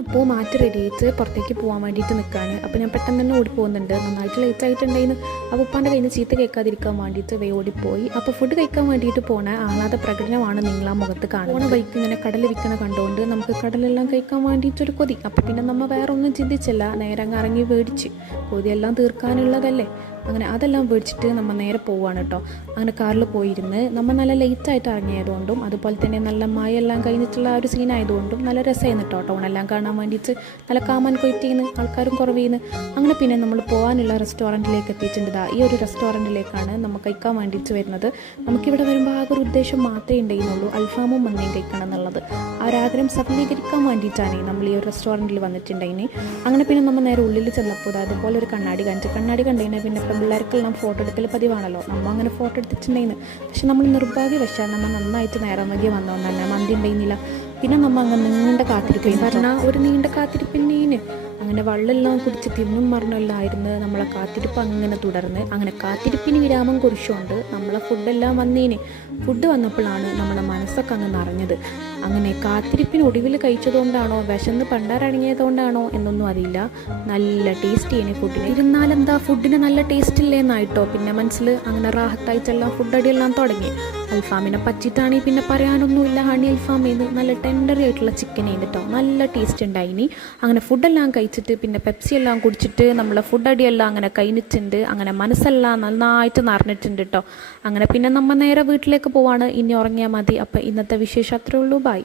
അപ്പോൾ മാറ്റി റെഡിയായിട്ട് പുറത്തേക്ക് പോകാൻ വേണ്ടിയിട്ട് നിൽക്കുകയാണ്. അപ്പോൾ ഞാൻ പെട്ടെന്ന് തന്നെ ഓടി പോകുന്നുണ്ട്. നന്നായിട്ട് ലേറ്റ് ആയിട്ടുണ്ടായിരുന്നു. അപ്പോൾ ഉപ്പാൻ്റെ കയ്യിൽ നിന്ന് ചീത്ത കേൾക്കാതിരിക്കാൻ വേണ്ടിയിട്ട് ഓടിപ്പോയി. അപ്പോൾ ഫുഡ് കഴിക്കാൻ വേണ്ടിയിട്ട് പോണ ആഹ്ലാദ പ്രകടനമാണ് നിങ്ങൾ ആ മുഖത്ത് കാണുന്നത്. പോണ ബൈക്ക് ഇങ്ങനെ കടൽ വിൽക്കുന്ന കണ്ടുകൊണ്ട് നമുക്ക് കടലെല്ലാം കഴിക്കാൻ വേണ്ടിയിട്ടൊരു കൊതി. അപ്പോൾ പിന്നെ നമ്മൾ വേറെ ഒന്നും ചിന്തിച്ചില്ല, നേരെ അങ്ങ് ഇറങ്ങി മേടിച്ച് കൊതിയെല്ലാം തീർക്കാനുള്ളതല്ലേ, അങ്ങനെ അതെല്ലാം മേടിച്ചിട്ട് നമ്മൾ നേരെ പോവുകയാണ് കേട്ടോ. അങ്ങനെ കാറിൽ പോയിരുന്ന് നമ്മൾ നല്ല ലേറ്റായിട്ട് ഇറങ്ങിയതുകൊണ്ടും അതുപോലെ തന്നെ നല്ല മഴയെല്ലാം കഴിഞ്ഞിട്ടുള്ള ഒരു സീനായതുകൊണ്ടും നല്ല രസമായിരുന്നു കേട്ടോ. ടൗണെല്ലാം കാണാൻ വേണ്ടിയിട്ട് നല്ല കാമൻ കൊയ്റ്റിന്ന് ആൾക്കാരും കുറവിന്ന്. അങ്ങനെ പിന്നെ നമ്മൾ പോകാനുള്ള റെസ്റ്റോറൻറ്റിലേക്ക് എത്തിയിട്ടുണ്ട്. ഈ ഒരു റെസ്റ്റോറൻറ്റിലേക്കാണ് നമ്മൾ കഴിക്കാൻ വേണ്ടിയിട്ട് വരുന്നത്. നമുക്കിവിടെ വരുമ്പോൾ ആകെ ഒരു ഉദ്ദേശം മാത്രമേ ഉണ്ടായിരുന്നുള്ളൂ, അൽഫാമും മന്തിയും കഴിക്കണം എന്നുള്ളത്. ആ ഒരു ആഗ്രഹം സഫലീകരിക്കാൻ വേണ്ടിയിട്ടാണ് നമ്മൾ ഈ ഒരു റെസ്റ്റോറൻറ്റിൽ വന്നിട്ടുണ്ടായിന്. അങ്ങനെ പിന്നെ നമ്മൾ നേരെ ഉള്ളിൽ ചെന്നപ്പോൾ അതുപോലെ ഒരു കണ്ണാടി കണ്ടതിന് പിന്നെ പിള്ളേർക്കെല്ലാം ഫോട്ടോ എടുക്കൽ പതിവാണല്ലോ. നമ്മൾ അങ്ങനെ ഫോട്ടോ എടുത്തിട്ടുണ്ടായിരുന്നു. പക്ഷെ നമ്മൾ നിർഭാഗ്യവശാൽ നമ്മൾ നന്നായിട്ട് നേരം വൈകി വന്നതുകൊണ്ട് തന്നെ മന്തി ഉണ്ടായിരുന്നില്ല. പിന്നെ നമ്മൾ അങ്ങ് നീണ്ട കാത്തിരിപ്പിന് പറഞ്ഞാൽ ഒരു നീണ്ട കാത്തിരിപ്പിന്നീന് അങ്ങനെ വെള്ളമെല്ലാം കുടിച്ച് തിന്നും മറന്നെല്ലാമായിരുന്നു നമ്മളെ കാത്തിരിപ്പ് അങ്ങനെ തുടർന്ന്. അങ്ങനെ കാത്തിരിപ്പിന് വിരാമം കുറിച്ചുകൊണ്ട് നമ്മളെ ഫുഡെല്ലാം വന്നീന്. ഫുഡ് വന്നപ്പോഴാണ് നമ്മളെ മനസ്സൊക്കെ അങ്ങ് നിറഞ്ഞത്. അങ്ങനെ കാത്തിരിപ്പിന് ഒടുവിൽ കഴിച്ചതുകൊണ്ടാണോ വിശന്ന് പണ്ടാരടങ്ങിയതുകൊണ്ടാണോ എന്നൊന്നും അറിയില്ല, നല്ല ടേസ്റ്റ് ചെയ്യുന്ന ഫുഡിന്. ഇരുന്നാലെന്താ ഫുഡിന് നല്ല ടേസ്റ്റ് ഇല്ലേന്നായിട്ടോ പിന്നെ മനസ്സിൽ അങ്ങനെ റാഹത്തായിട്ടെല്ലാം ഫുഡ് അടിയെല്ലാം തുടങ്ങി. അൽഫാമിനെ പറ്റിയിട്ടാണെങ്കിൽ പിന്നെ പറയാനൊന്നുമില്ല. ഹണി അൽഫാമേന്ന് നല്ല ടെൻഡറി ആയിട്ടുള്ള ചിക്കൻ ചെയ്തിട്ടോ നല്ല ടേസ്റ്റ് ഉണ്ടായിനി. അങ്ങനെ ഫുഡെല്ലാം കഴിച്ചിട്ട് പിന്നെ പെപ്സി എല്ലാം കുടിച്ചിട്ട് നമ്മളെ ഫുഡ് അടിയെല്ലാം അങ്ങനെ കഴിഞ്ഞിട്ടുണ്ട്. അങ്ങനെ മനസ്സെല്ലാം നന്നായിട്ട് നിറഞ്ഞിട്ടുണ്ട് കേട്ടോ. അങ്ങനെ പിന്നെ നമ്മൾ നേരെ വീട്ടിലേക്ക് പോവാണ്. ഇനി ഉറങ്ങിയാൽ മതി. അപ്പം ഇന്നത്തെ വിശേഷം അത്രേ ഉള്ളൂ. ബൈ.